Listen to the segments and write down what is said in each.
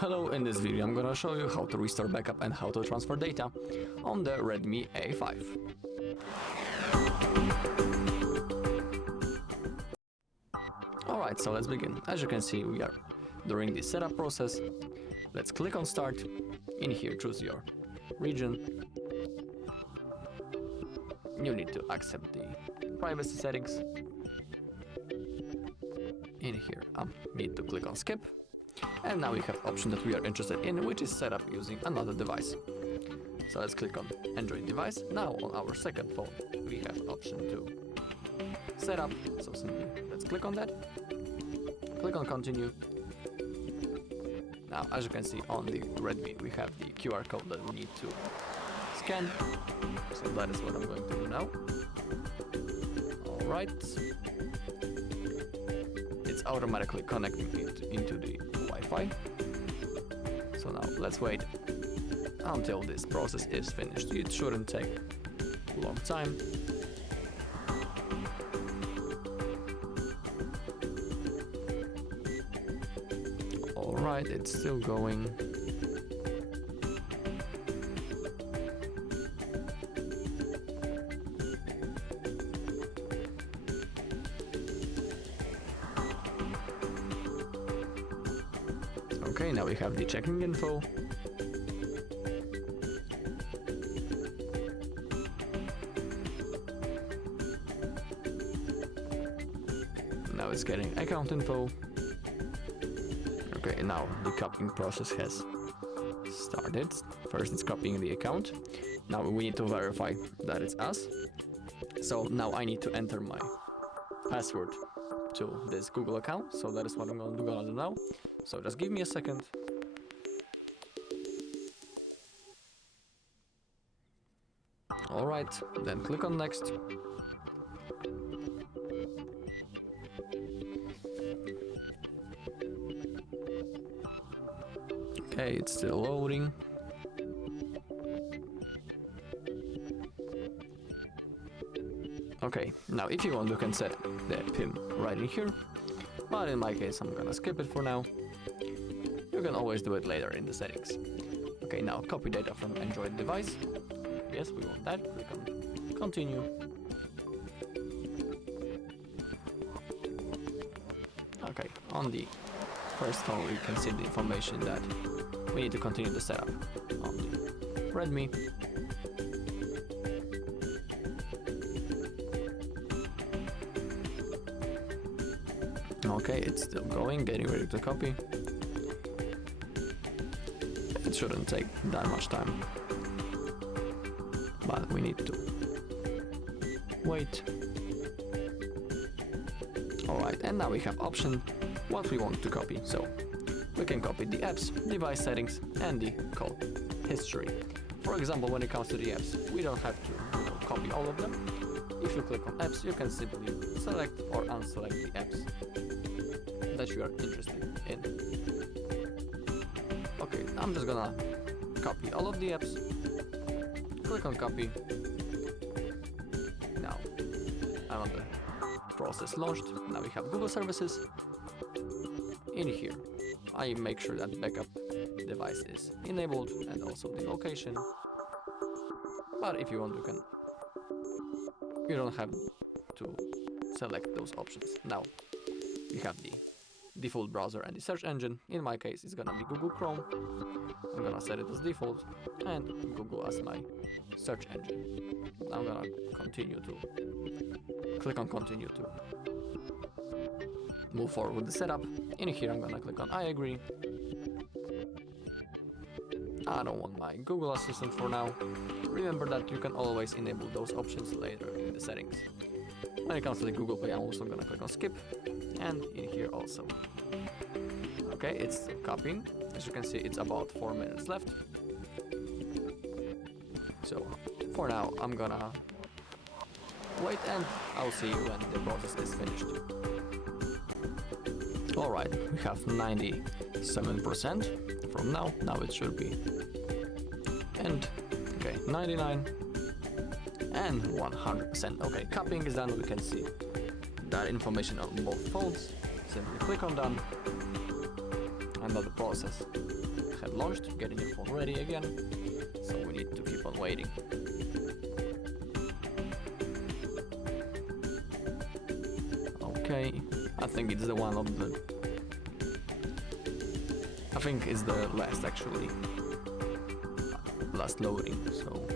Hello, in this video I'm gonna show you how to restore backup and how to transfer data on the Redmi A5. Alright, so let's begin. As you can see, we are during the setup process. Let's click on start. In here, choose your region. You need to accept the privacy settings. In here, need to click on skip. And now we have option that we are interested in, which is set up using another device. So let's click on Android device. Now on our second phone, we have option to set up. So simply let's click on that. Click on continue. Now, as you can see on the Redmi, we have the QR code that we need to scan. So that is what I'm going to do now. All right. It's automatically connecting it into the Wi-Fi. So now let's wait until this process is finished. It shouldn't take a long time. Alright, it's still going. Okay, now we have the checking info. Now it's getting account info. Okay, now the copying process has started. First it's copying the account. Now we need to verify that it's us. So now I need to enter my password to this Google account. So that is what I'm gonna do now. So just give me a second. Alright, then click on next. Okay, it's still loading. Okay, now if you want you can set the PIN right in here, but in my case I'm gonna skip it for now. You can always do it later in the settings. Okay, now copy data from Android device. Yes, we want that. Click on continue. Okay, on the first phone we can see the information that we need to continue the setup on the Redmi. Okay, it's still going, getting ready to copy. It shouldn't take that much time, but we need to wait. Alright, and now we have option what we want to copy. So we can copy the apps, device settings, and the call history. For example, when it comes to the apps, we don't have to copy all of them. If you click on apps, you can simply select or unselect the apps that you are interested in. Okay, I'm just gonna copy all of the apps. Click on copy. Now I'm on the process launched. Now we have Google services. In here, I make sure that backup device is enabled and also the location. But if you want, you don't have to select those options. Now we have the default browser and the search engine. In my case, it's gonna be Google Chrome. I'm gonna set it as default and Google as my search engine. Now I'm gonna continue to click on continue to move forward with the setup. In here, I'm gonna click on I agree. I don't want my Google Assistant for now. Remember that you can always enable those options later in the settings. When it comes to the Google Pay, I'm also gonna click on skip, and in here also. Okay, it's still copying. As you can see, it's about 4 minutes left. So for now, I'm gonna wait and I'll see you when the process is finished. Alright, we have 97% from now. Now it should be. And okay, 99 and 100%. Okay, copying is done. We can see that information on both phones. Simply click on done. another process had launched, getting your phone ready again, so we need to keep on waiting. Okay, I think it's the one of the... I think it's the last actually. Last loading, so...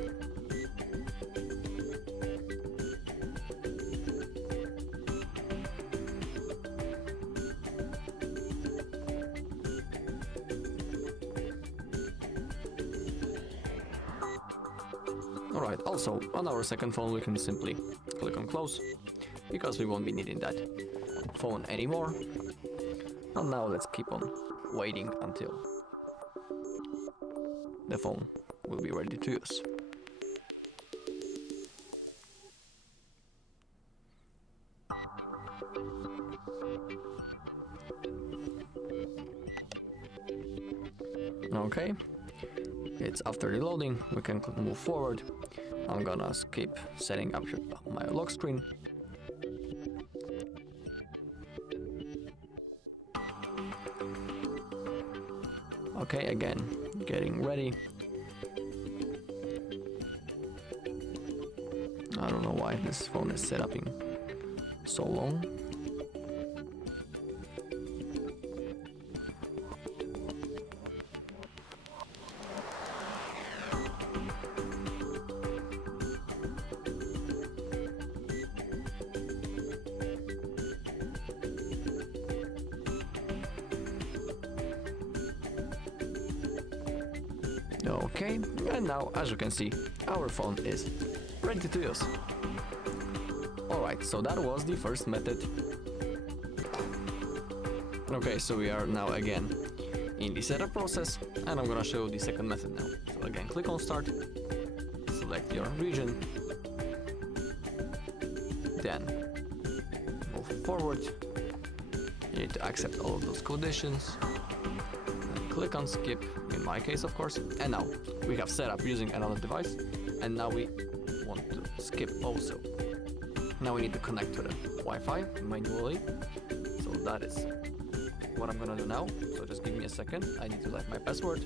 Alright, also on our second phone we can simply click on close, because we won't be needing that phone anymore. And now let's keep on waiting until the phone will be ready to use. Okay, it's after the loading, we can move forward. I'm gonna skip setting up my lock screen. Okay, again, getting ready. I don't know why this phone is set up in so long. Okay, and now, as you can see, our phone is ready to use. Alright, so that was the first method. Okay, so we are now again in the setup process, and I'm gonna show you the second method now. So again, click on start, select your region, then move forward. You need to accept all of those conditions. Click on skip, in my case of course, and now we have set up using another device, and now we want to skip also. Now we need to connect to the Wi-Fi manually, so that is what I'm gonna do now. So just give me a second, I need to type my password,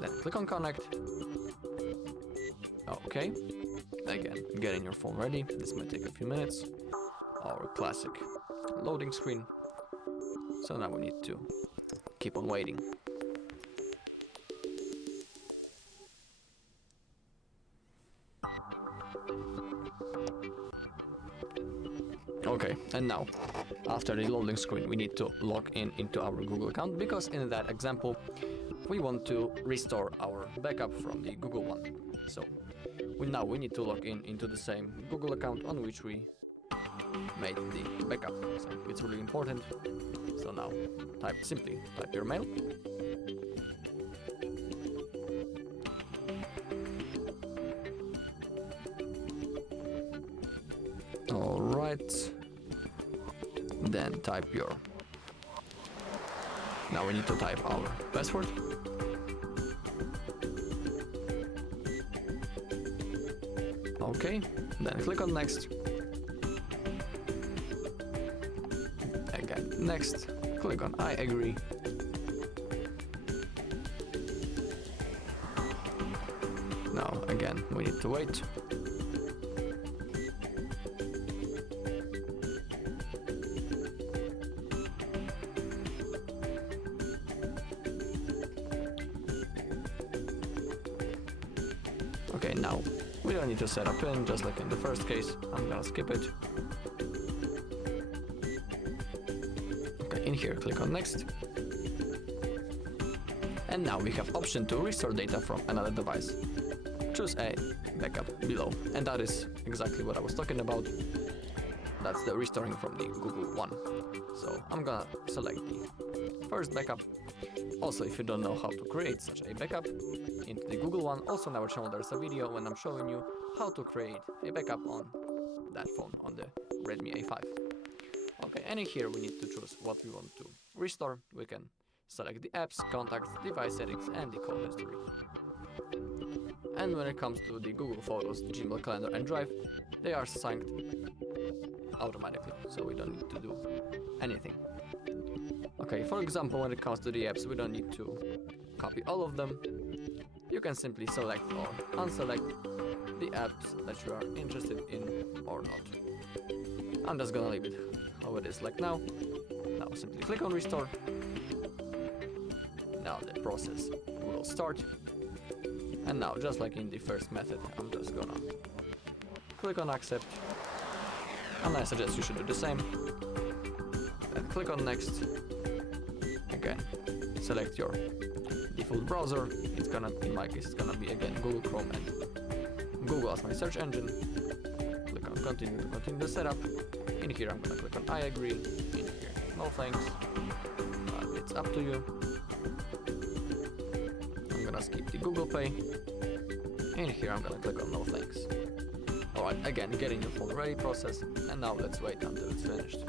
then click on connect. Okay, again, getting your phone ready, this might take a few minutes. Our classic loading screen. So now we need to keep on waiting. Okay, and now, after the loading screen, we need to log in into our Google account, because in that example, we want to restore our backup from the Google one. So now we need to log in into the same Google account on which we made the backup. So it's really important. So now simply type your mail. Alright. Then type your... Now we need to type our password. Okay, then click on next. Again, next, click on I agree. Now again, we need to wait. Okay, now we don't need to set a pin, just like in the first case. I'm gonna skip it. Okay, in here, click on next. And now we have option to restore data from another device. Choose a backup below, and that is exactly what I was talking about. That's the restoring from the Google One. So I'm gonna select the first backup. Also, if you don't know how to create such a backup into the Google One, also on our channel there's a video when I'm showing you how to create a backup on that phone, on the Redmi A5. Okay, and in here we need to choose what we want to restore. We can select the apps, contacts, device settings, and the call history. And when it comes to the Google Photos, Gmail, Calendar, and Drive, they are synced automatically, so we don't need to do anything. Okay, for example, when it comes to the apps, we don't need to copy all of them. You can simply select or unselect the apps that you are interested in or not. I'm just gonna leave it how it is like now. Now simply click on restore. Now the process will start. And now, just like in the first method, I'm just gonna click on accept. And I suggest you should do the same. Then click on next. Again, select your default browser. It's gonna, in my case, it's gonna be again Google Chrome and Google as my search engine. Click on continue to continue the setup. In here I'm gonna click on I agree. In here, no thanks. It's up to you. I'm gonna skip the Google Pay. In here I'm gonna click on no thanks. Alright, again, getting your phone ready process. And now let's wait until it's finished.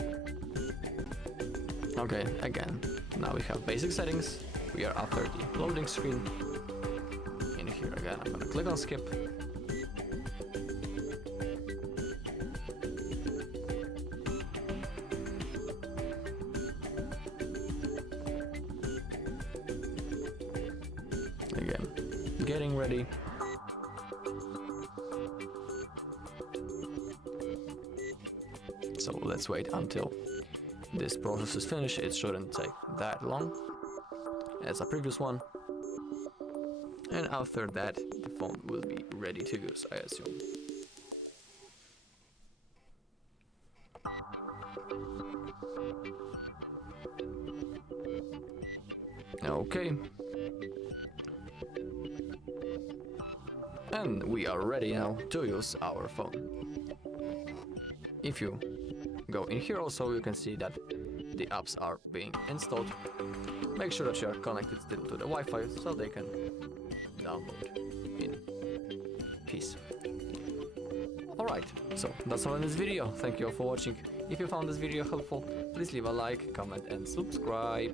Okay, again, now we have basic settings. We are after the loading screen. In here again, I'm gonna click on skip. Again, getting ready. So let's wait until this process is finished. It shouldn't take that long as a previous one. And after that, the phone will be ready to use, I assume. Okay. And we are ready now to use our phone. If you go in here also, you can see that the apps are being installed. Make sure that you are connected still to the Wi-Fi so they can download in peace. Alright, so that's all in this video. Thank you all for watching. If you found this video helpful, please leave a like, comment and subscribe.